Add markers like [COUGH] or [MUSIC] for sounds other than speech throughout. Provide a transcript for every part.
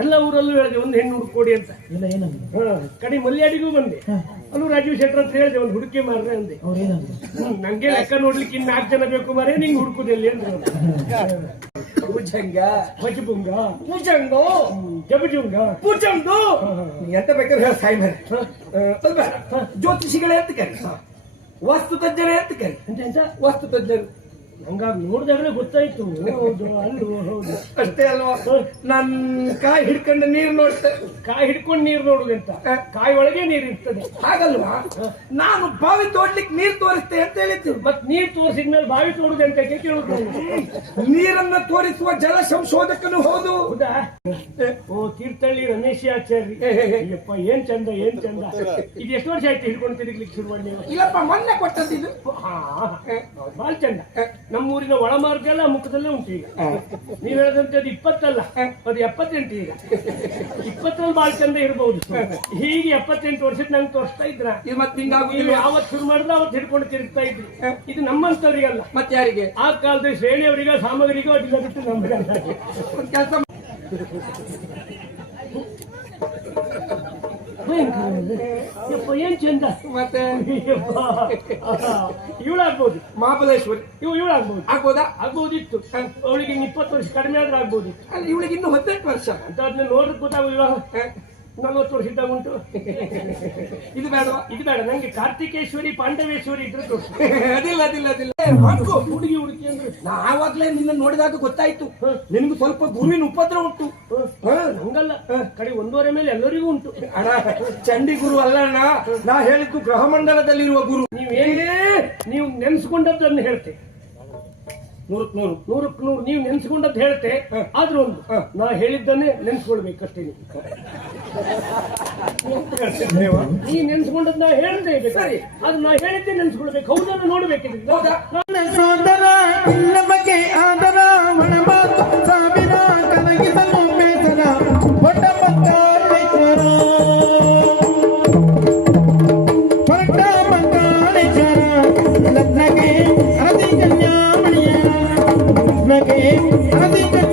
ಎಲ್ಲ ಊರಲ್ಲೂ ಹೇಳಿದೆ ಒಂದು ಹೆಣ್ಣು ಹುಡ್ಕೊಡಿ ಅಂತ. ಇಲ್ಲ ಏನಂದ್ರು? ಹಾ, ಕಡೆ ಮಲ್ಯಾಡಿಗೂ ಬಂದೆ. ಅಲ್ಲು ರಾಜೀವ್ ಶೆಟ್ಟರ್ ಅಂತ ಹೇಳಿದೆ ಒಂದು ಹುಡುಕಿ ಮಾರ್ರೆ ಅಂದೆ. ನಂಗೆ ಲೆಕ್ಕ ನೋಡ್ಲಿಕ್ಕೆ ಇನ್ ನಾಲ್ಕು ಜನ ಬೇಕು ಮಾರೇ ನಿಂಗೆ ಹುಡುಕುದಿಲ್ಲ ಅಂದ್ರು ಭುಜಂಗ. ಬಜಬುಂಗ ಭುಜಂಗೋ. ಜಬಜುಂಗ. ಭುಜಂಗೋ. ನೀ ಎಂತ ಬೇಕಾದ್ರೆ ಹೇಳ ಸಾಯಿ ಮಾರೆ ಜ್ಯೋತಿಷಿಗಳೇ ಅಂತ ಕರಿ. ವಾಸ್ತು ತಜ್ಞರೇ ಅಂತ ಕರಿ. ವಾಸ್ತು ತಜ್ಞರು. ಹಂಗಾಗ ನೋಡಿದಾಗಲೇ ಗೊತ್ತಾಯ್ತು. ಹೌದು ಅಲ್ಲು ಹೌದು. ಅಷ್ಟೇ ಅಲ್ವಾ? ನನ್ ಕಾಯಿ ಹಿಡ್ಕೊಂಡು ನೀರು ನೋಡ್ತೆ. ಕಾಯಿ ಹಿಡ್ಕೊಂಡು ನೀರು ನೋಡುದಂತ ಕಾಯಿ ಒಳಗೆ ನೀರು ಇರ್ತದೆ. ಹಾಗಲ್ವಾ? ನಾನು ಬಾವಿ ತೋಡ್ಲಿಕ್ಕೆ ನೀರು ತೋರಿಸ್ತೆ ಅಂತ ಹೇಳಿದ್ದು. ಮತ್ ನೀರ್ ತೋರಿಸಿದ್ಮೇಲೆ ಬಾವಿ ತೋಡುದಂತ ಅಂತ ಕೇಳುದು? ನೀರನ್ನ ತೋರಿಸುವ ಜಲ ಸಂಶೋಧಕನು ಹೌದು. ಹೌದಾ? ಓ ತೀರ್ಥಳ್ಳಿ ರಮೇಶ್ ಆಚಾರ್ಯ. ಅಯ್ಯಪ್ಪ ಏನ್ ಚಂದ ಏನ್ ಚಂದ. ಇದು ಎಷ್ಟು ವರ್ಷ ಆಯ್ತು ಹಿಡ್ಕೊಂಡು ತಿರುಗ್ಲಿಕ್ಕೆ ಶುರು ಮಾಡಿ ಇಲ್ಲಪ್ಪ ಮೊನ್ನೆ ಕೊಟ್ಟದ್ದು ಇದು. ಹಾ ಬಾಲ್ ಚಂದ. ನಮ್ಮೂರಿನ ಒಳಮಾರ್ಗ ಎಲ್ಲ ಮುಖದಲ್ಲೇ ಉಂಟು ಈಗ. ನೀವ್ ಹೇಳದಂತೆ ಅದು ಇಪ್ಪತ್ತಲ್ಲ ಅದು ಎಪ್ಪತ್ತೆಂಟು ಈಗ. ಇಪ್ಪತ್ತರಲ್ಲಿ ಬಾಳ ಚಂದ ಇರಬಹುದು ಹೀಗೆ ಎಪ್ಪತ್ತೆಂಟು ವರ್ಷದ ನಂಗೆ ತೋರಿಸ್ತಾ ಇದ್ರ. ಯಾವತ್ ಶುರು ಮಾಡಿದ್ರೆ ಅವತ್ತು ಹಿಡ್ಕೊಂಡು ತಿರುಗ್ತಾ ಇದ್ರಿ. ಇದು ನಮ್ಮಂತವ್ರಿಗಲ್ಲ. ಮತ್ತೆ ಯಾರಿಗೆ? ಆ ಕಾಲದ ಶ್ರೇಣಿಯವರಿಗ ಸಾಮಗ್ರಿಗೂ ಅದಿಲ್ಲ ಬಿಟ್ಟು ನಮ್ಗೆ. ಕೆಲಸ ಯಪ್ಪ ಏನ್ ಚಂದ. ಮತ್ತೆ? [LAUGHS] ಇವಳಾಗ್ಬೋದು ಮಹಾಬಲೇಶ್ವರಿ. ಇವು ಇವಳಾಗ್ಬೋದು ಆಗ್ಬೋದಾ. ಆಗ್ಬೋದಿತ್ತು. ಅವಳಿಗೆ ಇಪ್ಪತ್ತು ವರ್ಷ ಕಡಿಮೆ ಆದ್ರೆ ಆಗ್ಬೋದಿತ್ತು. ಅಲ್ಲಿ ಇವಳಿಗೆ ಇನ್ನು ಹದಿನೆಂಟು ವರ್ಷ. ಅಂತ ಅದನ್ನ ನೋಡಿದ್ರೆ ಗೊತ್ತಾಗ? ನಲ್ವತ್ತು ವರ್ಷ ಉಂಟು. ಇದು ಬೇಡವಾ? ಇದು ಬೇಡ. ನಂಗೆ ಕಾರ್ತಿಕೇಶ್ವರಿ ಪಾಂಡವೇಶ್ವರಿ ಇದ್ರೆ ತೋರಿಸು. ಅದಿಲ್ಲ ಅದಿಲ್ಲ ಅದಿಲ್ಲ. ಮಾಡ್ಕೊ. ಹುಡುಗಿ ಹುಡುಕಿ ಅಂದ್ರೆ. ನಾವಾಗ್ಲೇ ನಿನ್ನ ನೋಡಿದಾಗ ಗೊತ್ತಾಯ್ತು. ನಿನ್ಗೆ ಸ್ವಲ್ಪ ಗುರುವಿನ ಉಪದ್ರ ಉಂಟು. ನಂಗಲ್ಲ ಹಂಗಲ್ಲ. ಕಡೆ ಒಂದೂವರೆ ಮೇಲೆ ಎಲ್ಲರಿಗೂ ಉಂಟು. ಅಣ್ಣ ಚಂಡಿ ಗುರು ಅಲ್ಲಣ್ಣ ನಾ ಹೇಳಿದ್ದು ಗ್ರಹ ಮಂಡಲದಲ್ಲಿರುವ ಗುರು ನೀವೇನೇ ನೀವು ನೆನೆಸ್ಕೊಂಡದ್ದನ್ನು ಹೇಳ್ತೆ. ನೂರಕ್ ನೂರು ನೂರಕ್ ನೂರು ನೀವು ನೆನ್ಸ್ಕೊಂಡದ್ದು ಹೇಳ್ತೆ ಆದ್ರೂ ಒಂದು. ನಾ ಹೇಳಿದ್ದನ್ನೇ ನೆನ್ಸ್ಕೊಳ್ಬೇಕಷ್ಟೇ ನೀವು. ನೀ ನೆನ್ಸ್ಕೊಂಡದ್ ನಾ ಇದೆ ಸರಿ. ಅದು ನಾ ಹೇಳಿದ್ದೆ ನೆನ್ಸ್ಕೊಳ್ಬೇಕು. ಹೌದನ್ನ ನೋಡ್ಬೇಕಿದ್ರೆ ಹೌದಾ? ಸೋದರ மனதின்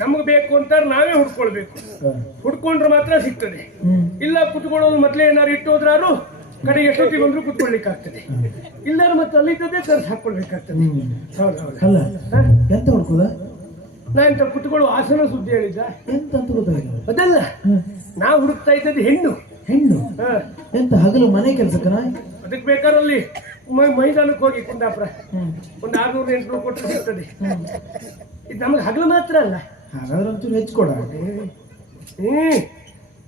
ನಮಗೆ ಬೇಕು ಅಂತ ನಾವೇ ಹುಡ್ಕೊಳ್ಬೇಕು. ಹುಡ್ಕೊಂಡ್ರೆ ಮಾತ್ರ ಸಿಗ್ತದೆ. ಇಲ್ಲ ಕುತ್ಕೊಳ್ಳೋದು ಮೊದ್ಲೇ ಏನಾರು ಇಟ್ಟು ಹೋದ್ರಾರು ಕಡೆ ಎಷ್ಟೊತ್ತಿಗೆ ಬಂದ್ರು ಕುತ್ಕೊಳ್ಳಿಕ್ಕಾಗ್ತದೆ ಇಲ್ಲಾರು ಮತ್ತೆ ಅಲ್ಲಿದ್ದದೇ ತರಿಸಿ ಹಾಕೊಳ್ಬೇಕಾಗ್ತದೆ ಎಂತ ಹುಡ್ಕುದ? ನಾ ಇಂತ ಕುತ್ಕೊಳ್ಳೋ ಆಸನ ಸುದ್ದಿ ಹೇಳಿದ್ದ? ಎಂತ ಅಂತ ಗೊತ್ತಾಗಿಲ್ಲ. ಅದಲ್ಲ. ನಾವು ಹುಡುಕ್ತಾ ಇದ್ದದ್ದು ಹೆಣ್ಣು. ಹೆಣ್ಣು. ಎಂತ ಹಗಲು ಮನೆ ಕೆಲ್ಸಕ್ಕನ? ಅದಕ್ಕೆ ಬೇಕಾದ್ರೆ ಅಲ್ಲಿ ಮೈದಾನಕ್ಕೆ ಹೋಗಿ ಕುಂದಾಪುರ. ಒಂದು ಆರ್ನೂರು ಎಂಟುನೂರು ಕೊಟ್ಟು ಸಿಗ್ತದೆ ಇದು ನಮಗೆ ಹಗಲು ಮಾತ್ರ ಅಲ್ಲ. ಹಾಗಾದ್ರೆ ಹೆಚ್ಚು ಕೊಡ ಹ್ಮ್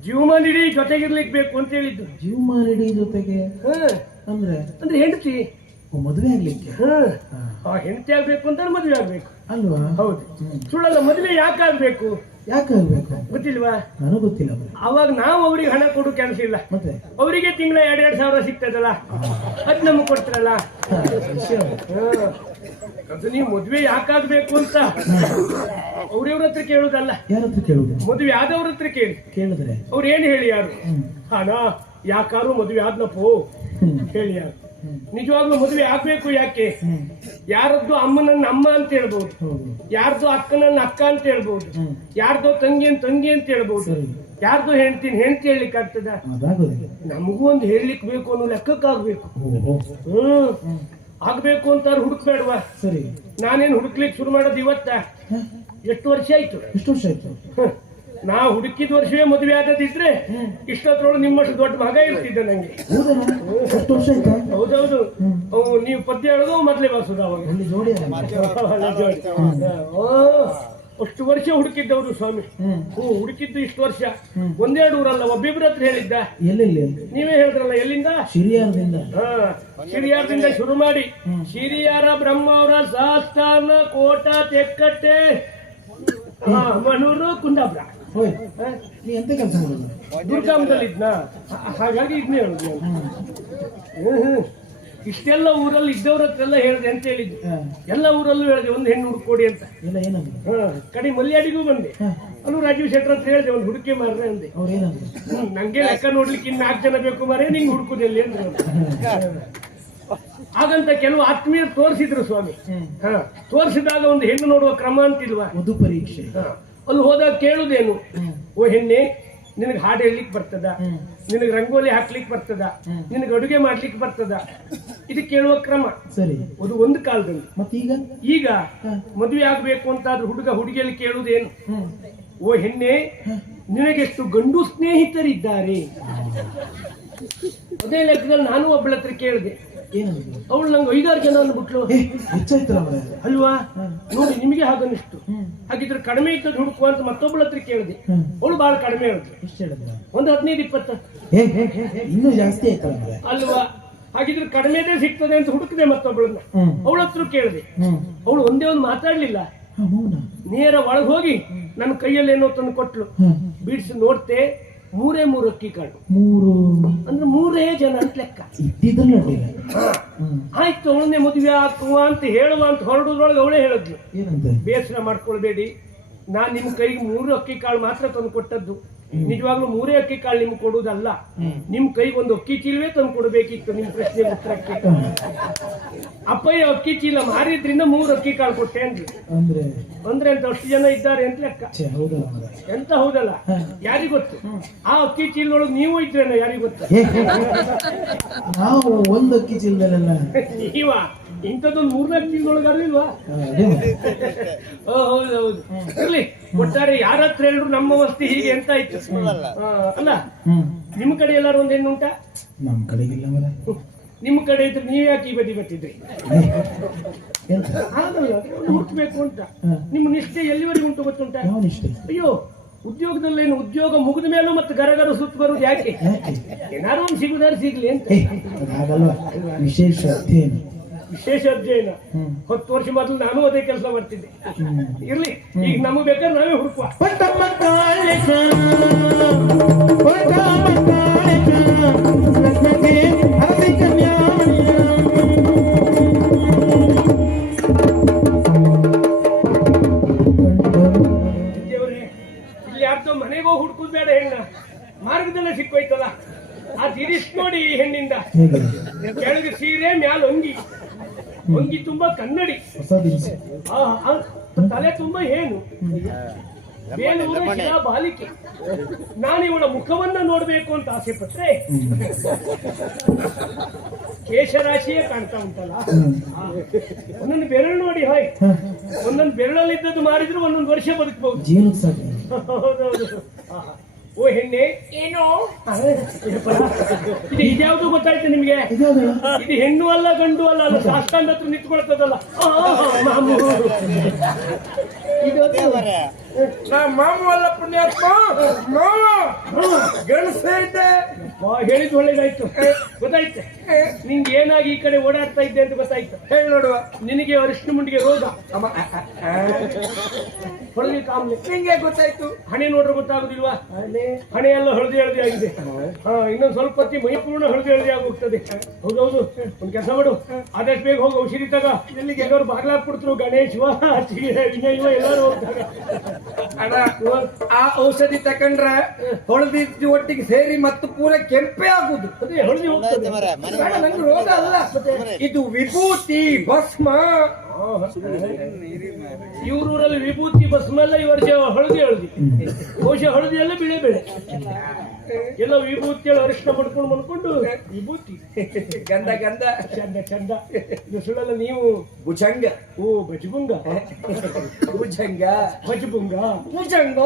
ಜೀವಮಾನ ಇಡೀ ಜೊತೆಗಿರ್ಲಿಕ್ಕೆ ಬೇಕು ಅಂತ ಹೇಳಿದ್ದು. ಜೀವಮಾನ ಇಡೀ ಜೊತೆಗೆ? ಹಾಂ. ಅಂದ್ರೆ? ಅಂದ್ರೆ ಹೆಂಡತಿ. ಓ, ಮದುವೆ ಆಗ್ಲಿಕ್ಕೆ? ಹ. ಆ ಹೆಂಡತಿ ಆಗ್ಬೇಕು ಅಂತ ಮದುವೆ ಆಗ್ಬೇಕು. ಅಲ್ವಾ? ಹೌದು. ಸುಳ್ಳಲ್ಲ ಮದುವೆ ಯಾಕೆ ಆಗ್ಬೇಕು? ಯಾಕೆ ಆಗ್ಬೇಕು? ಗೊತ್ತಿಲ್ವಾ? ನನಗೆ ಗೊತ್ತಿಲ್ಲ ಅವಾಗ ನಾವು ಅವ್ರಿಗೆ ಹಣ ಕೊಡೋ ಕೆಲಸ ಇಲ್ಲ. ಮತ್ತೆ? ಅವರಿಗೆ ತಿಂಗಳ ಎರಡೆರಡು ಎರಡ್ ಸಾವಿರ ಸಿಗ್ತದಲ್ಲ? ಅದ್ ನಮಗೆ ಕೊಡ್ತಾರಲ್ಲ? ಅದು ನೀವು ಮದ್ವೆ ಯಾಕಾಗ್ಬೇಕು ಅಂತ ಅವ್ರವ್ರ ಹತ್ರ ಕೇಳುದಲ್ಲ. ಯಾರ ಹತ್ರ ಕೇಳುದು? ಮದುವೆ ಆದವ್ರ ಹತ್ರ ಕೇಳಿ. ಕೇಳಿದ್ರೆ? ಅವ್ರು ಏನ್ ಹೇಳಿ ಯಾರು? ಹಣ ಯಾಕಾರು ಮದ್ವೆ ಆದ್ನಪ್ಪೋ? ಹೇಳಿ ಯಾರು. ನಿಜವಾಗ್ಲೂ ಮದುವೆ ಆಗ್ಬೇಕು ಯಾಕೆ? ಯಾರದ್ದು ಅಮ್ಮನನ್ನ ಅಮ್ಮ ಅಂತ ಹೇಳ್ಬಹುದು ಹೌದು. ಯಾರ್ದು ಅಕ್ಕನನ್ನ ಅಕ್ಕ ಅಂತ ಹೇಳ್ಬಹುದು ಯಾರ್ದು ತಂಗಿ ಅಂತ ತಂಗಿ ಅಂತ ಹೇಳ್ಬಹುದು ಯಾರ್ದು ಹೇಳ್ತೀನಿ ಹೆಂಡತಿ ಹೇಳಲಿಕ್ಕೆ ಆಗ್ತದ ನಮಗೂ ಒಂದು ಹೇಳಲಿಕ್ಕೆ ಬೇಕು ಅನ್ನೋ ಲೆಕ್ಕಕ್ಕಾಗ್ಬೇಕು. ಹ್ಮ್. ಆಗ್ಬೇಕು ಅಂತ ಹುಡುಕ್ಬೇಡ್ವಾ? ಸರಿ. ನಾನೇನು ಹುಡುಕ್ಲಿಕ್ಕೆ ಶುರು ಮಾಡೋದು ಇವತ್ತ? ಎಷ್ಟು ವರ್ಷ ಆಯ್ತು? ಎಷ್ಟು ವರ್ಷ ಆಯ್ತು. ನಾ ಹುಡುಕಿದ ವರ್ಷವೇ ಮದುವೆ ಆದದಿದ್ರೆ ಇಷ್ಟೊತ್ತರೊಳಗೆ ನಿಮ್ಮಷ್ಟು ದೊಡ್ಡ ಭಾಗ ಇರ್ತಿದ್ದೆ ನಂಗೆ. ಹೌದೌದು. ಅವು ನೀವು ಪದ್ಯ ಹೇಳೋದು ಮೊದ್ಲೇ ಬರ್ಸೋದು ಅವಾಗ. ಜೋಡಿ ಅಷ್ಟು ವರ್ಷ ಹುಡುಕಿದ್ದವರು ಸ್ವಾಮಿ. ಹ್ಮ್. ಹ್ಞೂ ಹುಡುಕಿದ್ದು ಇಷ್ಟು ವರ್ಷ. ಒಂದೆರಡು ಊರಲ್ಲ ಒಬ್ಬಿಬ್ರ ಹತ್ರ ಹೇಳಿದ್ದ. ಎಲ್ಲೆಲ್ಲಿ ನೀವೇ ಹೇಳಿದ್ರಲ್ಲ ಎಲ್ಲಿಂದ? ಶಿರಿಯಾರದಿಂದ. ಹಾ ಶಿರಿಯಾರದಿಂದ ಶುರು ಮಾಡಿ. ಶಿರಿಯಾರ ಬ್ರಹ್ಮ ಅವರ ಸಾಸ್ತಾನ ಕೋಟ ತೆಕ್ಕಟ್ಟೆ ಹಾ, ಮಣೂರು ಕುಂದಾಪುರ. ಹೋಯ್ ಹಾ, ನೀ ಎಂತ ಕೆಲಸ ಮಾಡೋದು ದುರ್ಗಾಂಬದಲ್ಲಿದ್ನ ಹಾ- ಹಾಗಾಗಿ ಇದನ್ನೇ ಹೇಳುದು. ಹ್ಮ್, ಹ್ಮ್. ಇಷ್ಟೆಲ್ಲ ಊರಲ್ಲಿ ಇದ್ದವ್ರ ಹತ್ರ ಎಲ್ಲ ಹೇಳಿದೆ ಅಂತ ಹೇಳಿದ್ವಿ ಎಲ್ಲ ಊರಲ್ಲೂ ಹೇಳಿದೆ ಒಂದು ಹೆಣ್ಣು ಹುಡುಕೊಡಿ ಅಂತ. ಇಲ್ಲ ಏನಂದ್ರೆ? ಹಾ, ಕಡೆ ಮಲ್ಯಾಡಿಗೂ ಬಂದೆ. ಅಲ್ಲೂ ರಾಜೀವ್ ಶೆಟ್ಟರ್ ಹತ್ರ ಹೇಳಿದೆ ಒಂದು ಹುಡುಕಿ ಮಾರ್ರೆ ಅಂದೆ. ನಂಗೆ ಲೆಕ್ಕ ನೋಡ್ಲಿಕ್ಕೆ ಇನ್ನು ನಾಲ್ಕು ಜನ ಬೇಕು ಮಾರೇ ನಿಂಗೆ ಹುಡುಕುದಿಲ್ಲ? ಅಂದ್ರೆ ಹಾಗಂತ ಕೆಲವು ಆತ್ಮೀಯರು ತೋರಿಸಿದ್ರು ಸ್ವಾಮಿ. ಹಾ ತೋರಿಸಿದಾಗ ಒಂದು ಹೆಣ್ಣು ನೋಡುವ ಕ್ರಮ ಅಂತಿಲ್ವಾ? ಮಧು ಪರೀಕ್ಷೆ. ಹಾ. ಅಲ್ಲಿ ಹೋದಾಗ ಕೇಳುದೇನು ಓ ಹೆಣ್ಣೆ ನಿನಗೆ ಹಾಡು ಹೇಳಲಿಕ್ಕೆ ಬರ್ತದ? ನಿನಗ್ ರಂಗೋಲಿ ಹಾಕ್ಲಿಕ್ಕೆ ಬರ್ತದ. ನಿನಗೆ ಅಡುಗೆ ಮಾಡ್ಲಿಕ್ಕೆ ಬರ್ತದ? ಇದು ಕೇಳುವ ಕ್ರಮ. ಸರಿ. ಅದು ಒಂದು ಕಾಲದಲ್ಲಿ. ಮತ್ತೀಗ? ಈಗ. ಮದುವೆ ಆಗ್ಬೇಕು ಅಂತಾದ್ರೂ ಹುಡುಗ ಹುಡುಗಿಯಲ್ಲಿ ಕೇಳುವುದೇನು ಓ ಹೆಣ್ಣೆ ನಿನಗೆಷ್ಟು ಗಂಡು ಸ್ನೇಹಿತರಿದ್ದಾರೆ. ಅದೇ ಲೆಕ್ಕದಲ್ಲಿ ನಾನು ಒಬ್ಬಳ ಹತ್ರ ಕೇಳಿದೆ. ಅವಳು ನಂಗೆ ಐದಾರು ಜನ ಅಂದ್ಬಿಟ್ಲು ಅಲ್ವಾ? ನೋಡಿ ನಿಮಗೆ ಹಾಗನ್ನಿಷ್ಟು ಹಾಗಿದ್ರೆ ಕಡಿಮೆ ಇದ್ದದ್ದು ಹುಡುಕು ಅಂತ ಮತ್ತೊಬ್ಬಳ ಹತ್ರ ಕೇಳಿದೆ. ಅವಳು ಬಹಳ ಕಡಿಮೆ ಹೇಳಿದ್ರು? ಒಂದು ಹದಿನೈದು ಇಪ್ಪತ್ತು. ಇನ್ನೂ ಜಾಸ್ತಿ ಆಯ್ತಲ್ಲ ಅಲ್ವಾ? ಹಾಗಿದ್ರೆ ಕಡಿಮೆದೇ ಸಿಗ್ತದೆ ಅಂತ ಹುಡುಕಿದೆ ಮತ್ತೊಬ್ಬಳನ್ನ ಅವಳ ಹತ್ರ ಕೇಳಿದೆ. ಅವಳು ಒಂದೇ ಒಂದು ಮಾತಾಡ್ಲಿಲ್ಲ. ನೇರ ಒಳಗೆ ಹೋಗಿ ನನ್ನ ಕೈಯಲ್ಲಿ ಏನೋ ತಂದು ಕೊಟ್ಲು. ಬಿಡಿಸಿ ನೋಡ್ತೆ ಮೂರೇ ಮೂರು ಅಕ್ಕಿ ಕಾಳು ಮೂರು. ಅಂದ್ರೆ ಮೂರೇ ಜನ ಅಂತ ಲೆಕ್ಕ. ನೋಡಿಲ್ಲ ಆಯ್ತು ಅವಳನ್ನೇ ಮದುವೆ ಹಾಕುವ ಅಂತ ಹೇಳುವ ಅಂತ ಹೊರಡೋದ್ರೊಳಗೆ ಅವಳೇ ಹೇಳಿದ್ಲು. ಏನಂತ? ಬೇಸರ ಮಾಡ್ಕೊಳ್ಬೇಡಿ. ನಾನ್ ನಿಮ್ ಕೈಗೆ ಮೂರು ಅಕ್ಕಿ ಕಾಳು ಮಾತ್ರ ತಂದು ಕೊಟ್ಟದ್ದು. ನಿಜವಾಗ್ಲೂ ಮೂರೇ ಅಕ್ಕಿ ಕಾಳು ನಿಮ್ಗೆ ಕೊಡುವುದಲ್ಲ. ನಿಮ್ ಕೈಗೆ ಒಂದು ಅಕ್ಕಿ ಚೀಲವೇ ತಂದು ಕೊಡಬೇಕಿತ್ತು ನಿಮ್ ಪ್ರಶ್ನೆ ಉತ್ತರಕ್ಕೆ. ಅಪ್ಪಯ್ಯ ಅಕ್ಕಿ ಚೀಲ ಮಾರಿದ್ರಿಂದ ಮೂರು ಅಕ್ಕಿ ಕಾಳು ಕೊಟ್ಟೆ ಅಂದ್ಲು ಅಂದ್ರೆ? ಅಂದ್ರೆ ಅಂತ ಅಷ್ಟು ಜನ ಇದ್ದಾರೆ ಅಂತ ಲೆಕ್ಕ. ಎಂತ ಹೌದಲ್ಲ? ಯಾರಿಗ್ ಗೊತ್ತು? ಆ ಅಕ್ಕಿ ಚೀಲದೊಳಗೆ ನೀವು ಇದ್ರೇನ ಯಾರಿಗ ಗೊತ್ತು? [LAUGHS] ನಾವು ಒಂದು ಅಕ್ಕಿ ಚೀಲದಲ್ಲ [LAUGHS] ನೀವ? ಇಂಥದ್ದೊಂದು ಮೂರ್ನಾಲ್ಕು ಚೀಲದೊಳಗಾರು ಇಲ್ವಾ? ಆ, ಓ, ಹೌದು ಹೌದು. ಇರ್ಲಿ ಒಟ್ಟಾರೆ ಯಾರ ಹತ್ರ ಹೇಳಿದ್ರು ನಮ್ಮ ವಸ್ತಿ ಹೀಗೆ ಎಂತ ಆಯ್ತು. ಅಲ್ಲ ನಿಮ್ಮ ಕಡೆ ಎಲ್ಲಾರು ಒಂದ್ ಹೆಣ್ಣು ಉಂಟಾ? ನಮ್ ಕಡೆ ಮರ ನಿಮ್ಮ ಕಡೆ ಇದ್ರೆ ನೀವ್ ಯಾಕೆ ಈ ಬದಿ ಬರ್ತಿದ್ರಿ? ಹುಟ್ಟಬೇಕು ಅಂತ. ನಿಮ್ಮ ನಿಷ್ಠೆ ಎಲ್ಲಿವರೆಗೆ ಉಂಟು ಗೊತ್ತುಂಟಾ? ಅಯ್ಯೋ ಉದ್ಯೋಗದಲ್ಲೇನು ಉದ್ಯೋಗ ಮುಗಿದ ಮೇಲೂ ಮತ್ತೆ ಗರಗರ ಸುತ್ತ ಬರುದು ಯಾಕೆ? ಏನಾರು ಒಂದು ಸಿಗುದಾರು ಸಿಗ್ಲಿ ಅಂತ. ವಿಶೇಷ ಅಧ್ಯಯನ. ವಿಶೇಷ ಅಧ್ಯಯನ. ಹತ್ತು ವರ್ಷ ಮೊದಲು ನಾನು ಅದೇ ಕೆಲಸ ಮಾಡ್ತಿದ್ದೆ. ಇರ್ಲಿ. ಈಗ ನಮಗೆ ಬೇಕಾದ್ರೆ ನಾವೇ ಹುಡುಕುವ. ಇಲ್ಲಿ ಮನೆಗೆ ಹುಡುಕುದು ಬೇಡ ಹೆಣ್ಣ. ಮಾರ್ಗದಲ್ಲ ಸಿಕ್ಕೋಯ್ತಲ್ಲ. ಆ ತಿರಿಸ್ ನೋಡಿ ಹೆಣ್ಣಿಂದ. ಕೆಳಗೆ ಸೀರೆ ಮ್ಯಾಲ ಅಂಗಿ ಅಂಗಿ ತುಂಬಾ ಕನ್ನಡಿ. ಆ, ಆ, ತಲೆ ತುಂಬಾ ಏನು ಬಾಲಿಕೆ. ನಾನು ಇವಳ ಮುಖವನ್ನ ನೋಡ್ಬೇಕು ಅಂತ ಆಸೆ ಪಟ್ರೆ ಕೇಶರಾಶಿಯೇ ಕಾಣ್ತಾ ಉಂಟಲ್ಲ. ಒಂದೊಂದು ಬೆರಳು ನೋಡಿ ಹಾಯ್. ಒಂದೊಂದು ಬೆರಳಲ್ಲಿದ್ದದ್ದು ಮಾರಿದ್ರು ಒಂದೊಂದು ವರ್ಷ ಬದುಕಬಹುದು ಹೌದೌದು. ಓ ಹೆಣ್ಣೆ. ಏನು? ಇದು ಇದ್ಯಾವುದು ಗೊತ್ತಾಯ್ತು ನಿಮ್ಗೆ? ಇದು ಹೆಣ್ಣು ಅಲ್ಲ ಗಂಡು ಅಲ್ಲ ಅಲ್ಲ ಸಾಷ್ಟಾಂಗ ಹತ್ರ ನಿಂತ್ಕೊಳ್ತದಲ್ಲ. ಆ, ಮಾಮು. ಇದು ನಾ ಮಾಮು ಅಲ್ಲ ಪುಣ್ಯಾತ್ಮ. ಮಾಮ ಗಣಸ ಇದ್ದೆ ವಾ, ಹೇಳಿದ್ದು ಒಳ್ಳೇದಾಯ್ತು. ಗೊತ್ತಾಯ್ತು. ನಿಂಗೆ ಏನಾಗಿ ಈ ಕಡೆ ಓಡಾಡ್ತಾ ಇದ್ದೆ ಅಂತ ಗೊತ್ತಾಯ್ತು. ಹೇಳಿ ನೋಡುವ ನಿನಗೆ ಅರಿಶಿನ ಮುಂಡಿಗೆ ರೋಗ. ಹೊಳದಿ ಕಾಮ್ಲೆ. ನಿಂಗೆ ಗೊತ್ತಾಯ್ತು? ಹಣೆ ನೋಡ್ರೆ ಗೊತ್ತಾಗುದಿಲ್ವಾ? ಹಣೆ? ಎಲ್ಲ ಹಳದಿ ಹಳದಿ ಆಗಿದೆ. ಹಾ. ಇನ್ನೊಂದು ಸ್ವಲ್ಪ ಹೊತ್ತಿ ಮೈ ಪೂರ್ಣ ಹಳದಿ ಹಳದಿ ಆಗೋಗ್ತದೆ. ಹೌದೌದು ಒಂದ್ ಕೆಲಸ ಮಾಡು. ಆದಷ್ಟು ಬೇಗ ಹೋಗಿ ಔಷಧಿ ತಗ. ಎಲ್ಲಿಗೆ? ಎಲ್ಲರೂ ಬಾಗ್ಲಾಕ್ಬಿಡ್ತರು ಗಣೇಶ್ ವಿನಯ್ ಎಲ್ಲರೂ ಹೋಗ್ತಾರೆ. ಅಣ್ಣ ಆ ಔಷಧಿ ತಕೊಂಡ್ರೆ ಹೊಳದಿದ್ದು ಒಟ್ಟಿಗೆ ಸೇರಿ ಮತ್ತು ಪೂರ ಕೆಂಪೇ ಆಗುದು. ಅದೇ ಹಳದಿ ಹೋಗ್ತದೆ. ರೋಗ ಅಲ್ಲ. ಇದು ವಿಭೂತಿ ಭಸ್ಮ. ಇವ್ರೂರಲ್ಲಿ ವಿಭೂತಿ ಭಸ್ಮ ಎಲ್ಲ ಈ ವರ್ಷ ಹಳದಿ ಹಳದಿ. ಬಹುಶಃ ಹಳದಿ ಎಲ್ಲ ಬಿಳೆ ಬೆಳೆ. ಎಲ್ಲ ವಿಭೂತಿ ಎಲ್ಲ ಅರಿಶಿನ ಪಡ್ಕೊಂಡು ಬಂದ್ಕೊಂಡು ವಿಭೂತಿ. ಗಂಧ ಗಂಧ. ಚಂದ ಚಂದ. ಇದು ಸುಳ್ಳಲ್ಲ ನೀವು ಭುಜಂಗ. ಓ ಬಜಬುಂಗ ಭುಜಂಗ. ಬಜಬುಂಗ ಭುಜಂಗ.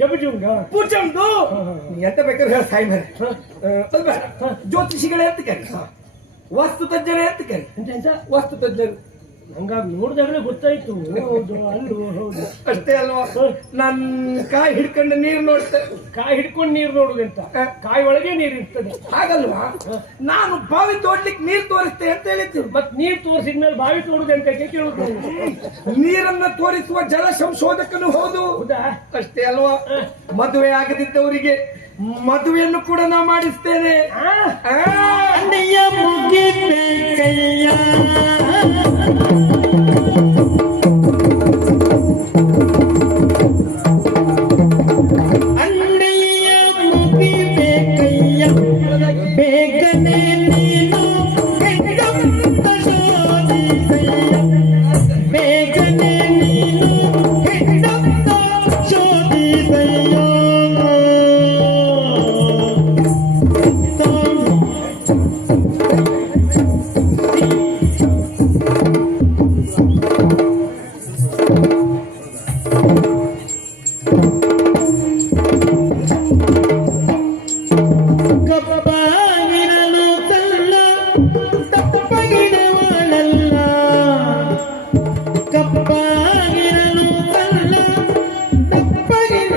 ಜಬಜುಂಗ. ಭುಜಂಗ. ಎಂತ ಬೇಕಾದ್ರೆ ಹೇಳ ಸಾಯಿ ಜ್ಯೋತಿಷಿಗಳೇ ಅಂತ ಕರಿ ವಾಸ್ತು ತಜ್ಞರೇ ಅಂತ ಕರಿ ವಾಸ್ತು ತಜ್ಞರು. ನಂಗಾಗ ನೋಡಿದಾಗಲೇ ಗೊತ್ತಾಯ್ತು. ಹೌದು ಅಲ್ಲು ಹೌದು. ಅಷ್ಟೇ ಅಲ್ವಾ? ನನ್ ಕಾಯಿ ಹಿಡ್ಕೊಂಡು ನೀರು ನೋಡ್ತೆ. ಕಾಯಿ ಹಿಡ್ಕೊಂಡು ನೀರು ನೋಡುದಂತ? ಕಾಯಿ ಒಳಗೆ ನೀರು ಇರ್ತದೆ. ಹಾಗಲ್ವಾ? ನಾನು ಬಾವಿ ತೋಡ್ಲಿಕ್ಕೆ ನೀರು ತೋರಿಸ್ತೆ ಅಂತ ಹೇಳಿದ್ರು ಮತ್ ತೋರಿಸಿದ ಮೇಲೆ ಬಾವಿ ತೋಡುದಂತ ಕೇಳುದು? ನೀರನ್ನ ತೋರಿಸುವ ಜಲ ಸಂಶೋಧಕನು ಹೌದು. ಹೌದಾ? ಅಷ್ಟೇ ಅಲ್ವಾ? ಮದುವೆ ಆಗದಿದ್ದವರಿಗೆ ಮದುವೆಯನ್ನು ಕೂಡ ನಾ ಮಾಡಿಸ್ತೇನೆ. ಆ, ಆ, ಬೇಗನೆ ಕಪ್ಪಾಗಿರಲು ತಪ್ಪಗಿರ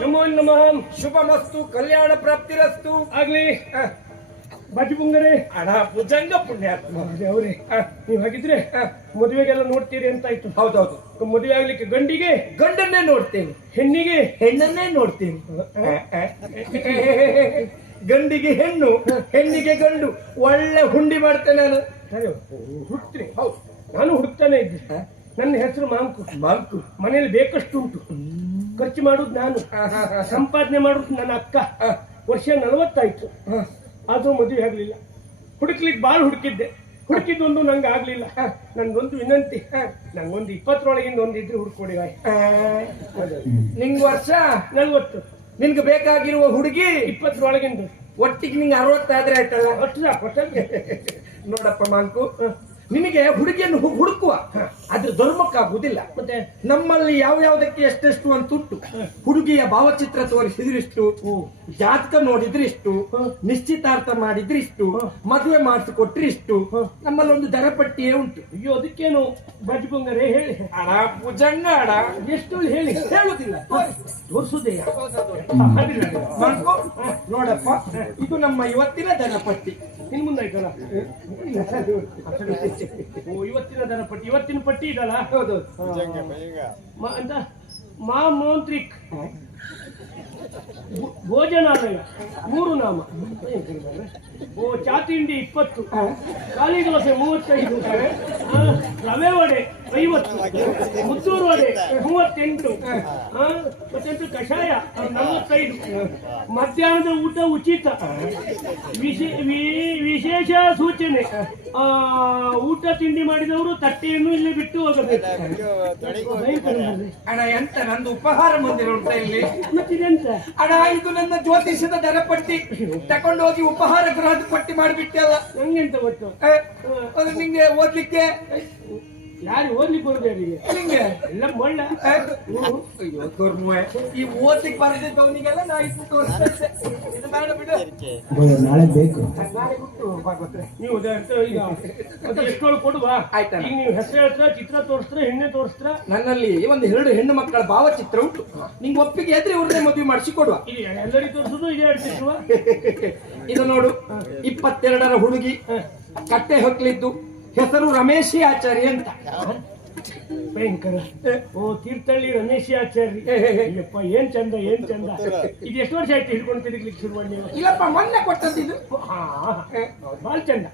ನಮೋ ನಮಃ ಶುಭ ಮಸ್ತು ಕಲ್ಯಾಣ ಪ್ರಾಪ್ತಿರಸ್ತು ಆಗ್ಲಿ ಆ, ಅಡಾ ಪುಜಂಗ ಭುಜಂಗ ಪುಣ್ಯಾತ್ಮ ಅವ್ರೆ. ನೀವು ಹಾಗಿದ್ರೆ ಮದುವೆಗೆಲ್ಲ ನೋಡ್ತೀರಿ ಅಂತ ಆಯ್ತು. ಹೌದೌದು ಮದುವೆ ಆಗ್ಲಿಕ್ಕೆ ಗಂಡಿಗೆ? ಗಂಡನ್ನೇ ನೋಡ್ತೇನೆ. ಹೆಣ್ಣಿಗೆ? ಹೆಣ್ಣನ್ನೇ ನೋಡ್ತೇನೆ. ಗಂಡಿಗೆ ಹೆಣ್ಣು ಹೆಣ್ಣಿಗೆ ಗಂಡು. ಒಳ್ಳೆ ಹುಂಡಿ ಮಾಡ್ತೇನೆ ನಾನು. ಸರಿ ಹುಡುಕ್ತೀರಿ ಹೌದು. ನಾನು ಹುಡ್ತಾನೆ ಇದ್ದೆ. ನನ್ನ ಹೆಸರು ಮಾಂಕು. ಮಾಂಕು. ಮನೇಲಿ ಬೇಕಷ್ಟು ಉಂಟು. ಖರ್ಚು ಮಾಡುದು ನಾನು. ಸಂಪಾದನೆ ಮಾಡುದು ನನ್ನ ಅಕ್ಕ. ವರ್ಷ ನಲವತ್ತಾಯ್ತು. ಆದ್ರೂ ಮದುವೆ ಆಗ್ಲಿಲ್ಲ. ಹುಡುಕ್ಲಿಕ್ಕೆ ಬಾಳ್ ಹುಡುಕಿದ್ದೆ. ಹುಡುಕಿದ್ದೊಂದು ನಂಗೆ ಆಗ್ಲಿಲ್ಲ. ನನ್ಗೊಂದು ವಿನಂತಿ. ನಂಗೊಂದು ಇಪ್ಪತ್ತರೊಳಗಿಂದ ಒಂದು ಇದ್ರೆ ಹುಡ್ಕೊಡಿ ಬಾಯ್. ನಿಂಗ್ ವರ್ಷ? ನಲ್ವತ್ತು. ನಿನ್ಗೆ ಬೇಕಾಗಿರುವ ಹುಡುಗಿ? ಇಪ್ಪತ್ತರೊಳಗಿಂದ. ಒಟ್ಟಿಗೆ ನಿಂಗೆ ಅರವತ್ತಾದ್ರೆ ಆಯ್ತಲ್ಲ? ಅಷ್ಟು ಸಾಕು ನೋಡಪ್ಪ ಮಾಂಕು. ನಿನಗೆ ಹುಡುಗಿಯನ್ನು ಹುಡುಕುವ. ಅದ್ರ ಧರ್ಮಕ್ಕಾಗುವುದಿಲ್ಲ. ಮತ್ತೆ? ನಮ್ಮಲ್ಲಿ ಯಾವ ಯಾವ್ದಕ್ಕೆ ಎಷ್ಟೆಷ್ಟು ಅಂತ ಉಂಟು ಹುಡುಗಿಯ ಭಾವಚಿತ್ರ ತೋರಿಸಿದ್ರಿಷ್ಟು ಜಾತಕ ನೋಡಿದ್ರಿಷ್ಟು ನಿಶ್ಚಿತಾರ್ಥ ಮಾಡಿದ್ರಿಷ್ಟು ಮದುವೆ ಮಾಡಿಸಿಕೊಟ್ರಿಷ್ಟು ನಮ್ಮಲ್ಲಿ ಒಂದು ದರಪಟ್ಟಿಯೇ ಉಂಟು. ಅಯ್ಯೋ ಅದಕ್ಕೇನು ಬಜ್ಗುಂಗರೆ ಹೇಳಿ? ಅಡ ಪುಜಂಗ ಅಡ ಎಷ್ಟು ಹೇಳಿ? ಹೇಳುದಿಲ್ಲ. ತೋರಿಸುದೇ ನೋಡಪ್ಪ. ಇದು ನಮ್ಮ ಇವತ್ತಿನ ದರ ಪಟ್ಟಿ ಮುಂದೆ ಆಯ್ತಲ್ಲ? ಓ ಇವತ್ತಿನ ದರ ಪಟ್ಟಿ ಇವತ್ತಿನ ಪಟ್ಟಿ ಇದಲ್ಲ? ಹೌದು ಮ- ಅಂತ ಮಾ ಮೋಂತ್ರಿಕ್ ಭೋ- ಭೋಜನಾಲಯ ಮೂರು ನಾಮ ಓ ಚಾತಿಂಡಿ ಇಪ್ಪತ್ತು. ಖಾಲಿ ದೋಸೆ ಮೂವತ್ತೈದು. ರವೆ ವಡೆ ಐವತ್ತು. ಮುತ್ತೂರು ವಡೆ ಮೂವತ್ತೆಂಟು. ಮತ್ತೆಂಟು ಕಷಾಯ ನಲವತ್ತೈದು. ಮಧ್ಯಾಹ್ನದ ಊಟ ಉಚಿತ. ವಿಶೇ- ವಿ- ವಿಶೇಷ ಸೂಚನೆ. ಆ, ಊಟ ತಿಂಡಿ ಮಾಡಿದವರು ತಟ್ಟೆಯನ್ನು ಇಲ್ಲಿ ಬಿಟ್ಟು ಹೋಗಬೇಕು. ಅಣ್ಣ ಎಂತ ನಂದು ಉಪಹಾರ ಮಂದಿರ ಉಂಟ ಇಲ್ಲಿ? ಮತ್ತಿದೆಂತ? ಅಣ್ಣ ಇದು ನನ್ನ ಜ್ಯೋತಿಷದ ದರ ಪಟ್ಟಿ ತಕೊಂಡು ಹೋಗಿ ಉಪಹಾರ ಗೃಹದ ಪಟ್ಟಿ ಮಾಡಿಬಿಟ್ಟಲ್ಲ ಹೆಂಗೆಂತ ಗೊತ್ತು? ಅದು ನಿಂಗೆ ಓದ್ಲಿಕ್ಕೆ? ಯಾರು ಓದ್ಲಿಕ್ಕೆ ಬರ್ಬೇಡಿ ನಿಂಗೆ ಎಲ್ಲ ಮೊಳ್ಳ? ಅಯ್ಯೋ. ಈ ಓದ್ಲಿಕ್ಕೆ ಬರದಿದ್ದವನಿಗೆಲ್ಲ ನಾ ಇಟ್ಟು ತೋರಿಸ್ತಾ ಇದ್ದೆ. ಇದು ಬೇಡ ನಾಳೆ ಬೇಕು. ನಾಳೆ ಬಿಟ್ಟು ನೀವು ಈಗ ಎಷ್ಟೊಳಗೆ ಕೊಡುವ? ಆಯ್ತಣ್ಣ. ಈಗ ನೀವು ಹೆಸರು ಹೇಳ್ತೀರಾ ಚಿತ್ರ ತೋರಿಸ್ತೀರಾ ಹೆಣ್ಣೆ ತೋರಿಸ್ತೀರಾ? ನನ್ನಲ್ಲಿ ಒಂದು ಎರಡು ಹೆಣ್ಣು ಮಕ್ಕಳ ಭಾವಚಿತ್ರ ಉಂಟು. ನಿಂಗೆ ಒಪ್ಪಿಗೆ ಆದ್ರೆ ಇವ್ರನ್ನೇ ಮದುವೆ ಮಾಡಿಸಿ ಕೊಡುವ. ಎಲ್ಲರಿಗೂ ತೋರಿಸೋದು ಇದೇ ಹೇಳ್ತಿರುವ ಇದು ನೋಡು ಇಪ್ಪತ್ತೆರಡರ ಹುಡುಗಿ. ಕಟ್ಟೆ ಹೊಕ್ಲಿದ್ದು. ಹೆಸರು ರಮೇಶಿ ಆಚಾರ್ಯ ಅಂತ ಭಯಂಕರ. ಓ ತೀರ್ಥಳ್ಳಿ ರಮೇಶ್ ಆಚಾರ್ಯ. ಇಲ್ಲಪ್ಪ. ಏನ್ ಚಂದ ಏನ್ ಚಂದ. ಇದು ಎಷ್ಟು ವರ್ಷ ಆಯ್ತು ಹಿಡ್ಕೊಂಡು ತಿರುಗ್ಲಿಕ್ಕೆ ಶುರು ಮಾಡಿ ಇಲ್ಲಪ್ಪ ಮೊನ್ನೆ ಕೊಟ್ಟದ್ದು ಹಾ ಬಹಳ ಚಂದ.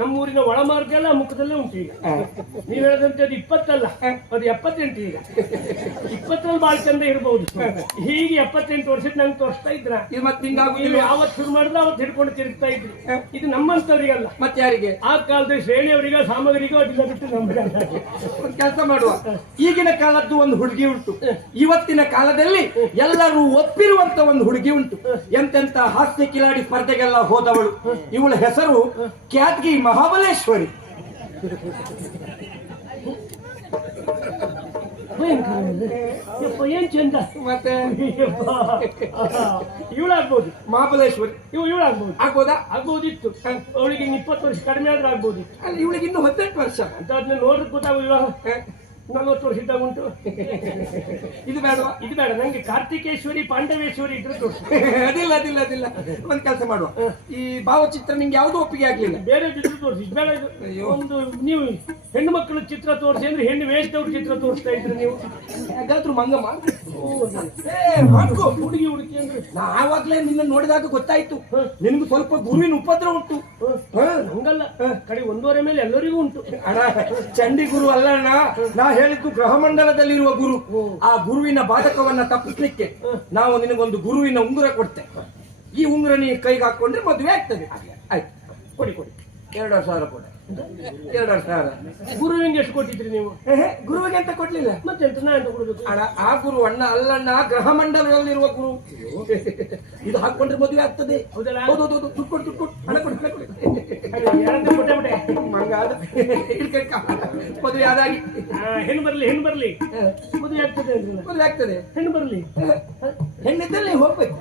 ನಮ್ಮೂರಿನ ಒಳ ಮಾರ್ಗ ಎಲ್ಲ ಮುಖದಲ್ಲೇ ಉಂಟು ಈಗ. ನೀವ್ ಹೇಳದಂತೆ ಅದು ಇಪ್ಪತ್ತಲ್ಲ. ಅದು ಎಪ್ಪತ್ತೆಂಟು ಈಗ. ಇಪ್ಪತ್ತರಲ್ಲಿ ಬಹಳ ಚಂದ ಇರಬಹುದು ಹೀಗೆ ಎಪ್ಪತ್ತೆಂಟು ವರ್ಷಕ್ಕೆ ನಂಗೆ ತೋರಿಸ್ತಾ ಇದ್ರ. ಇದು ಯಾವತ್ತು ಶುರು ಮಾಡಿದ್ರೆ ಅವತ್ ಹಿಡ್ಕೊಂಡು ತಿರುಗ್ತಾ ಇದ್ರು. ಇದು ನಮ್ಮಂತವ್ರಿಗಲ್ಲ. ಮತ್ತೆ ಯಾರಿಗೆ? ಆ ಕಾಲದ ಶ್ರೇಣಿಯವರಿಗೋ ಸಾಮಗ್ರಿಗೋ ಅದಿಲ್ಲ ಬಿಟ್ಟು ನಮ್ಗೆ. ಕೆಲಸ ಮಾಡುವ. ಈಗಿನ ಕಾಲದ್ದು ಒಂದು ಹುಡುಗಿ ಉಂಟು. ಇವತ್ತಿನ ಕಾಲದಲ್ಲಿ ಎಲ್ಲರೂ ಒಪ್ಪಿರುವಂತ ಒಂದು ಹುಡುಗಿ ಉಂಟು. ಎಂತೆಂತ ಹಾಸ್ಯ ಕಿಲಾಡಿ ಸ್ಪರ್ಧೆಗೆಲ್ಲ ಹೋದವಳು. ಇವಳ ಹೆಸರು ಖ್ಯಾತ್ಗಿ ಮಹಾಬಲೇಶ್ವರಿ. ಏನ್ ಚಂದ ಮತ್ತೆ? ಇವಳಾಗ್ಬೋದು. ಮಹಾಬಲೇಶ್ವರಿ. ಇವ್ ಇವಳಾಗ್ಬೋದು. ಆಗ್ಬೋದಾ? ಆಗ್ಬೋದಿತ್ತು. ಅವಳಿಗೆ ಇನ್ನು ಇಪ್ಪತ್ತು ವರ್ಷ ಕಡಿಮೆ ಆದ್ರೆ ಆಗ್ಬೋದಿತ್ತು. ಅಲ್ಲಿ ಇವಳಿಗೆ ಇನ್ನು ಹದಿನೆಂಟು ವರ್ಷ. ಅಂತ ಅದನ್ನ ನೋಡಿದ್ರೆ ಗೊತ್ತಾಗ ಹ? ನಲ್ವತ್ತು ವರ್ಷ ಇದ್ದಾಗ ಉಂಟು. ಇದು ಬೇಡವಾ ಇದು ಬೇಡ. ನಂಗೆ ಕಾರ್ತಿಕೇಶ್ವರಿ ಪಾಂಡವೇಶ್ವರಿ ಇದ್ರೆ ತೋರಿಸು. ಅದಿಲ್ಲ ಅದಿಲ್ಲ ಅದಿಲ್ಲ. ಒಂದ್ ಕೆಲಸ ಮಾಡುವ. ಈ ಭಾವಚಿತ್ರ ನಿಂಗೆ ಯಾವುದು ಒಪ್ಪಿಗೆ ಆಗಲಿಲ್ಲ. ಬೇರೆ ಚಿತ್ರ ತೋರಿಸಿ. ಇದು ಬೇಡ ಇದು ಒಂದು ನೀವು ಹೆಣ್ಣು ಮಕ್ಕಳ ಚಿತ್ರ ತೋರಿಸಿ ಅಂದ್ರೆ ಹೆಣ್ಣು ವೇಷದವ್ರ ಚಿತ್ರ ತೋರಿಸ್ತಾ ಇದ್ರೆ ನೀವು. ಯಾಕಾದ್ರು ಮಂಗಮ್ಮ? ಏ, ಮಾಡ್ಕೋ. ಹುಡುಗಿ ಹುಡುಕಿ ಅಂದ್ರೆ? ನಾವಾಗ್ಲೇ ನಿನ್ನ ನೋಡಿದಾಗ ಗೊತ್ತಾಯ್ತು. ನಿನ್ಗೆ ಸ್ವಲ್ಪ ಭೂಮಿನ ಉಪದ್ರ ಉಂಟು? ಹಂಗಲ್ಲ. ಕಡೆ ಒಂದೂವರೆ ಮೇಲೆ ಎಲ್ಲರಿಗೂ ಉಂಟು. ಅಣ್ಣ ಚಂಡಿ ಗುರು ಅಲ್ಲ ಅಣ್ಣ. ನಾ ಹೇಳಿದ್ದು ಗ್ರಹ ಮಂಡಲದಲ್ಲಿರುವ ಗುರು ಆ ಗುರುವಿನ ಬಾಧಕವನ್ನ ತಪ್ಪಿಸ್ಲಿಕ್ಕೆ ನಾವು ನಿನಗೊಂದು ಗುರುವಿನ ಉಂಗುರ ಕೊಡ್ತೆ ಈ ಉಂಗುರ ನೀ ಕೈಗೆ ಹಾಕೊಂಡ್ರೆ ಮದುವೆ ಆಗ್ತದೆ. ಆಯ್ತು. ಕೊಡಿ ಕೊಡಿ. ಎರಡೂವರೆ ಸಾವಿರ ಕೊಡ. ಎರಡೂವರೆ ಸಾವಿರ. ಗುರುವಿಗೆ ಎಷ್ಟು ಕೊಟ್ಟಿದ್ರಿ ನೀವು? ಗುರುವಿಗೆ ಅಂತ ಕೊಡ್ಲಿಲ್ಲ. ನಾ ಎಂತ ಕೊಡಬೇಕು ಅಣ್ಣ ಆ ಗುರು ಅಣ್ಣ ಅಲ್ಲಣ್ಣ ಗ್ರಹ ಮಂಡಲದಲ್ಲಿರುವ ಗುರು. ಇದು ಹಾಕೊಂಡ್ರೆ ಮದುವೆ ಆಗ್ತದೆ. ಹೌದಲ್ಲ? ಹೌದು ಹೌದು ಹೌದು. ದುಡ್ಡು ಕೊಡು ದುಡ್ಡು ಕೊಡು. ಹಣ ಕೊಡು ಹಣ ಕೊಡು. ಆದ. [LAUGHS] ಮದುವೆ ಆದಾಗಿ. ಹೆಣ್ಣು ಬರ್ಲಿ ಹೆಣ್ಣು ಬರ್ಲಿ. ಮದುವೆ ಆಗ್ತದೆ ಮದುವೆ ಆಗ್ತದೆ. ಹೆಣ್ಣು ಬರ್ಲಿ. ಹೆಣ್ಣಿದ್ದಲ್ಲಿ ಹೋಗ್ಬೇಕು.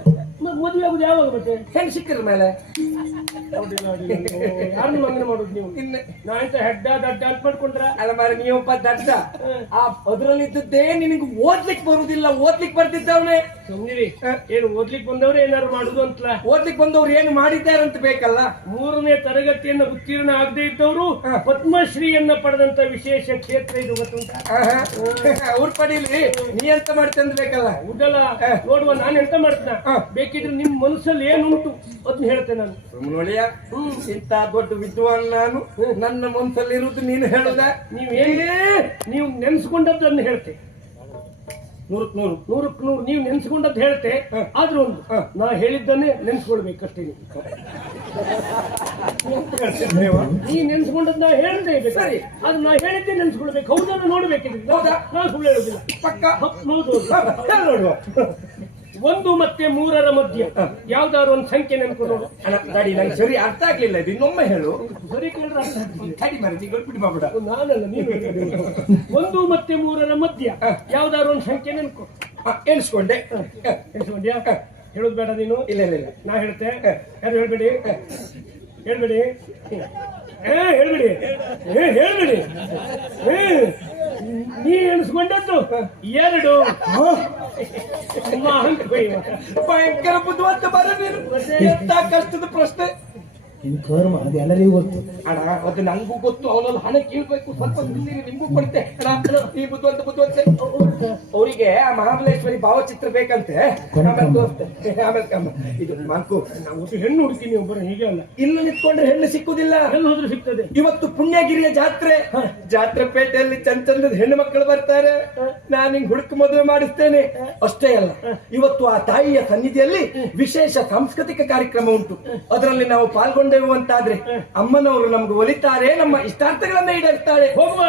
ಮದುವೆ ಆಗುದು ಯಾವಾಗ ಮತ್ತೆ? ಹೆಣ್ಣು ಸಿಕ್ಕಿದ ಮೇಲೆ ಮಂಗನ ಮಾಡುದು ನೀವು ಇನ್ನು. ನಾ ಹೆಡ್ಡ ದಡ್ಡ ಅಂತ ಮಾಡ್ಕೊಂಡ್ರ? ಅಲ್ಲ ಮಾರ ದಡ್ಡ. ಆ ಅದ್ರಲ್ಲಿದ್ದದ್ದೇ ನಿನಗೆ ಓದ್ಲಿಕ್ ಬರುದಿಲ್ಲ ಓದ್ಲಿಕ್ ಬರ್ತಿದ್ದವನೇ. ಸುಮ್ನಿರಿ ಏನು ಓದ್ಲಿಕ್ಕೆ ಬಂದವ್ರು ಏನಾರು ಮಾಡುದು ಅಂತಲ? ಓದ್ಲಿಕ್ ಬಂದವ್ರು ಏನು ಮಾಡಿದ್ದಾರೆ ಅಂತ ಬೇಕಲ್ಲ. ಮೂರನೇ ತರಗತಿಯನ್ನ ಉತ್ತೀರ್ಣ ಆಗದೆ ಇದ್ದವರು ಪದ್ಮಶ್ರೀಯನ್ನ ಪಡೆದಂತ ವಿಶೇಷ ಕ್ಷೇತ್ರ ಇದು ಗೊತ್ತುಂಟ? ಅವ್ರು ಪಡೀಲಿ ನೀ ಎಂತ ಮಾಡ್ತಿ ಅಂತ ಬೇಕಲ್ಲ. ಉದಲ ನೋಡುವ ನಾನು ಎಂತ ಮಾಡ್ತೇನೆ ಬೇಕಿದ್ರೆ ನಿಮ್ ಮನಸ್ಸಲ್ಲಿ ಏನುಂಟು? ಅದನ್ನ ಹೇಳ್ತೇನೆ ನಾನು. ನೋಡಿಯ ಇಂತ ದೊಡ್ಡ ವಿದ್ವಾನ್ ನಾನು. ನನ್ನ ಮನಸ್ಸಲ್ಲಿರುವುದು ನೀನು ಹೇಳುದ? ನೀವ್ ಹೇಗೆ? ನೀವು ನೆನ್ಸ್ಕೊಂಡದ್ದನ್ನು ಹೇಳ್ತೆ. ನೂರಕ್ ನೂರು. ನೂರಕ್ ನೂರು. ನೀವು ನೆನ್ಸ್ಕೊಂಡದ್ದು ಹೇಳ್ತೆ ಆದ್ರೂ ಒಂದು. ನಾ ಹೇಳಿದ್ದನ್ನೇ ನೆನ್ಸ್ಕೊಳ್ಬೇಕಷ್ಟೇ ನೀವು. ನೀ ನೆನ್ಸ್ಕೊಂಡದ್ ನಾ ಹೇಳ್ದೆ ಸರಿ. ಅದು ನಾ ಹೇಳಿದ್ದೆ ನೆನ್ಸ್ಕೊಳ್ಬೇಕು. ಹೌದನ್ನು ನೋಡ್ಬೇಕಿದ್ರೆ ಹೌದಾ? ನಾ ಸುಳ್ಳು ಹೇಳುದಿಲ್ಲ. ಪಕ್ಕ. ಹೌದು, ನೋಡುವ. ಒಂದು ಮತ್ತೆ ಮೂರರ ಮಧ್ಯ. ಯಾವ್ದಾದ್ರು ಒಂದು ಸಂಖ್ಯೆ ನೋಡು. ಅಣ್ಣ, ತಡಿ ನಂಗೆ ಸರಿ ಅರ್ಥ ಆಗ್ಲಿಲ್ಲ ಇದು ಇನ್ನೊಮ್ಮೆ ಹೇಳು. ಸರಿ ಕೇಳಿದ್ರೆ. ತಡಿ ಮಾಡ್ಬಿಡ ನಾನಲ್ಲ ನೀನು ಒಂದು ಮತ್ತೆ ಮೂರರ ಮಧ್ಯ. ಯಾವ್ದಾದ್ರು ಒಂದು ಸಂಖ್ಯೆ ನೆನ್ಕೊ ಎಣಿಸ್ಕೊಂಡೆ. ಎಣಿಸ್ಕೊಂಡ್ಯಾ? ಹೇಳೋದು ಬೇಡ ನೀನು. ಇಲ್ಲ ಇಲ್ಲ ಇಲ್ಲ. ನಾ ಹೇಳ್ತೆ. ಯಾರು ಹೇಳ್ಬೇಡಿ? ಹೇಳ್ಬೇಡಿ. ಏ ಹೇಳ್ಬೇಡಿ. ಏ ಹೇಳ್ಬೇಡಿ. ಏ ನೀ ಎಣಿಸ್ಕೊಂಡದ್ದು? ಎರಡು. ಭಯಂಕರ ಬುದ್ಧಿವಂತ ಬರ ನೀನು. ಎಂತ ಕಷ್ಟದ ಪ್ರಶ್ನೆ. ಇನ್ ಕರ್ಮ ಅದು ಎಲ್ಲರಿಗೂ ಗೊತ್ತು. ಅಣ್ಣ ಅದು ನಂಗೂ ಗೊತ್ತು. ಅವನಲ್ಲಿ ಹಣ ಕೇಳ್ಬೇಕು. ಸ್ವಲ್ಪ ನಿಲ್ಲಿರಿ ನಿಮ್ಗೂ ಕೊಡ್ತೆ. ಅಣ್ಣ ಈ ಬುದ್ಧಿವಂತ ಬುದ್ಧಿವಂತ ಅವರಿಗೆ ಆ ಮಹಾಬಲೇಶ್ವರಿ ಭಾವಚಿತ್ರ ಬೇಕಂತೆ. ಆಮೇಲೆ. ಇದು ನಾವು ಹೆಣ್ಣು ಹುಡುಕಿನಿ ಒಬ್ಬರು ಹೀಗೆ ಅಲ್ಲ. ಇಲ್ಲ ನಿಂತ್ಕೊಂಡ್ರೆ ಹೆಣ್ಣು ಸಿಕ್ಕುದಿಲ್ಲ. ಹೆಣ್ಣು ಹೋದ್ರೆ ಸಿಗ್ತದೆ. ಇವತ್ತು ಪುಣ್ಯಗಿರಿಯ ಜಾತ್ರೆ. ಜಾತ್ರೆ ಪೇಟೆಯಲ್ಲಿ ಚಂದ ಚಂದದ ಹೆಣ್ಣು ಮಕ್ಕಳು ಬರ್ತಾರೆ. ನಾನು ಹಿಂಗ್ ಹುಡುಕು ಮದುವೆ ಮಾಡಿಸ್ತೇನೆ. ಅಷ್ಟೇ ಅಲ್ಲ. ಇವತ್ತು ಆ ತಾಯಿಯ ಸನ್ನಿಧಿಯಲ್ಲಿ ವಿಶೇಷ ಸಾಂಸ್ಕೃತಿಕ ಕಾರ್ಯಕ್ರಮ ಉಂಟು. ಅದರಲ್ಲಿ ನಾವು ಹೋದೆವು ಅಂತಾದ್ರೆ ಅಮ್ಮನವರು ನಮ್ಗೆ ಒಲಿತಾರೆ ನಮ್ಮ ಇಷ್ಟಾರ್ಥಗಳನ್ನ ತಮ್ಮ ಹೋಗುವ